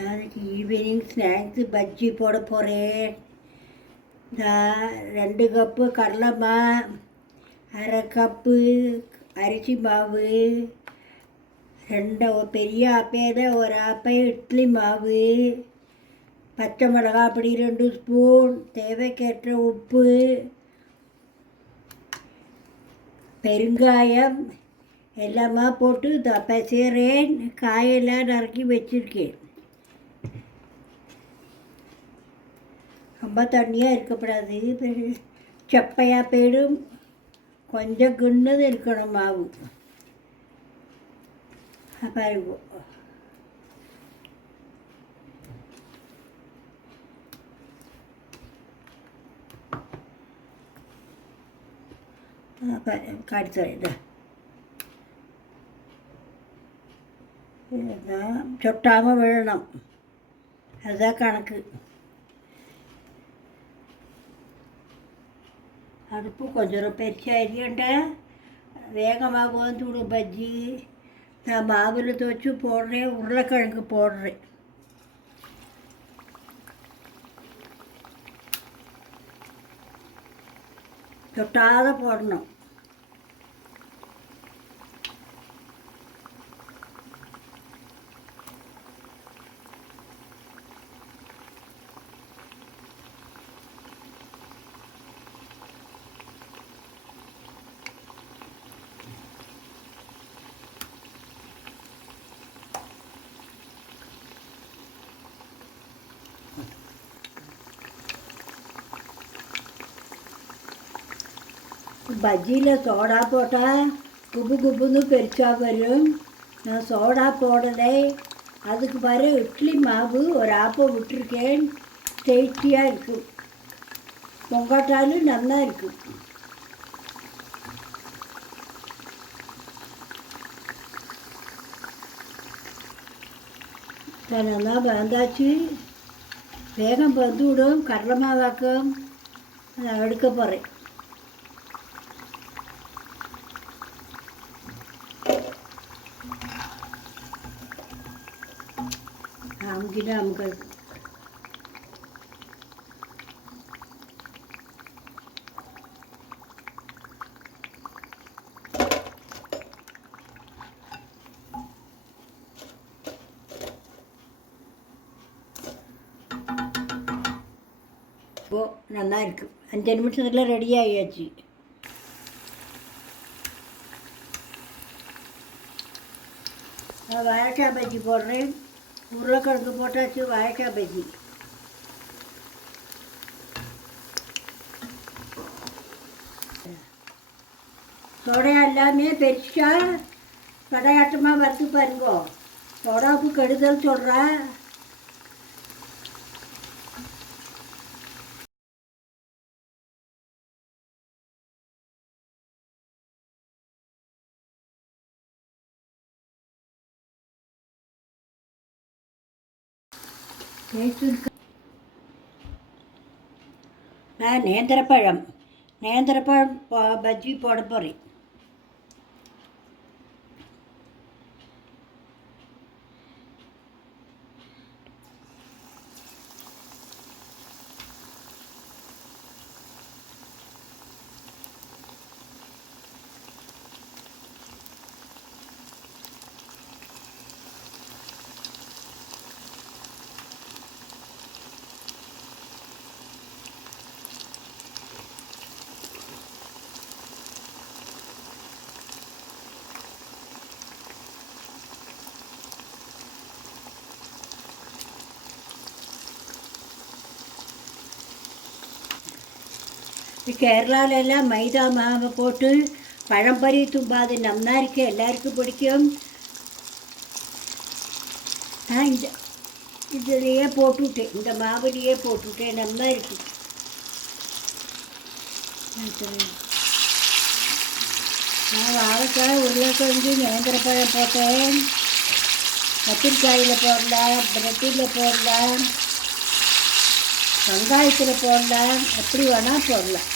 நாளைக்கு evening snacks bajji போட போகிறேன் நான் ரெண்டு கப்பு கடலை மா அரை கப்பு அரிசி மாவு ரெண்டு பெரிய ஆப்பேத ஒரு ஆப்பை இட்லி மாவு பச்சை மிளகா அப்படி ரெண்டு ஸ்பூன் தேவைக்கேற்ற உப்பு பெருங்காயம் எல்லாமா போட்டு த செய்கிறேன் காயெல்லாம் நறுக்கி வச்சுருக்கேன். ரொம்ப தண்ணியாக இருக்கக்கூடாது. செப்பையாக போயிடும். கொஞ்சம் குண்டுது இருக்கணும் மாவு. அப்போ இருக்கும் அப்போ காட்டு தரேன் இதுதான் சொட்டாமல் விழணும். அதுதான் கணக்கு. அடுப்பு கொஞ்சம் பெருசாக எரியண்ட வேகமாக வந்து விடும் பஜ்ஜி நான் மாவில் துவச்சி போடுறேன் உருளைக்கிழங்கு போடுறேன் தொட்டாத போடணும் பஜ்ஜியில் சோடா போட்டால் குபு குபுன்னு பெருசாக வரும். நான் சோடா போடலை. அதுக்கு பாரு இட்லி மாவு ஒரு ஆப்பம் விட்டுருக்கேன். டேஸ்டியாக இருக்கும் பொங்கட்டாலும் நல்லா இருக்கும் நல்லா வந்தாச்சு வேகம் வந்து விடும். கடலை மாவாக்கம் நான் எடுக்க போகிறேன் அமுக்கிட்டு அமுக்க ஓ நல்லா இருக்கு. அஞ்சு நிமிஷத்துல ரெடி ஆகியாச்சு நான் வாழைக்காய் பஜ்ஜி போடுறேன். உருளைக்கிழங்கு போட்டாச்சு வாழைக்காய் பஜ்ஜி. தொடையா எல்லாமே பெருசாக படையாட்டமாக வறுத்து பாருங்கோ. சோடாவுக்கு கெடுதல் சொல்கிறேன் டேஸ்ட் இருக்கு நான் நேந்திரப்பழம் கேரளாவிலெல்லாம் மைதா மாவை போட்டு பழம்பறி தும்பாது நல்லா இருக்கு எல்லாருக்கும் பிடிக்கும் நான் இந்த இதுலேயே போட்டுவிட்டேன் இந்த மாவுலேயே போட்டுவிட்டேன் நல்லா இருக்கு நான் வாழைக்காய் உருளைக்கிழங்கு நேந்திரப்பழம் போட்டேன் கத்திரிக்காயில் போடலாம் பிரெட்டில் போடலாம் வெங்காயத்தில் போடலாம் எப்படி வேணால் போடலாம்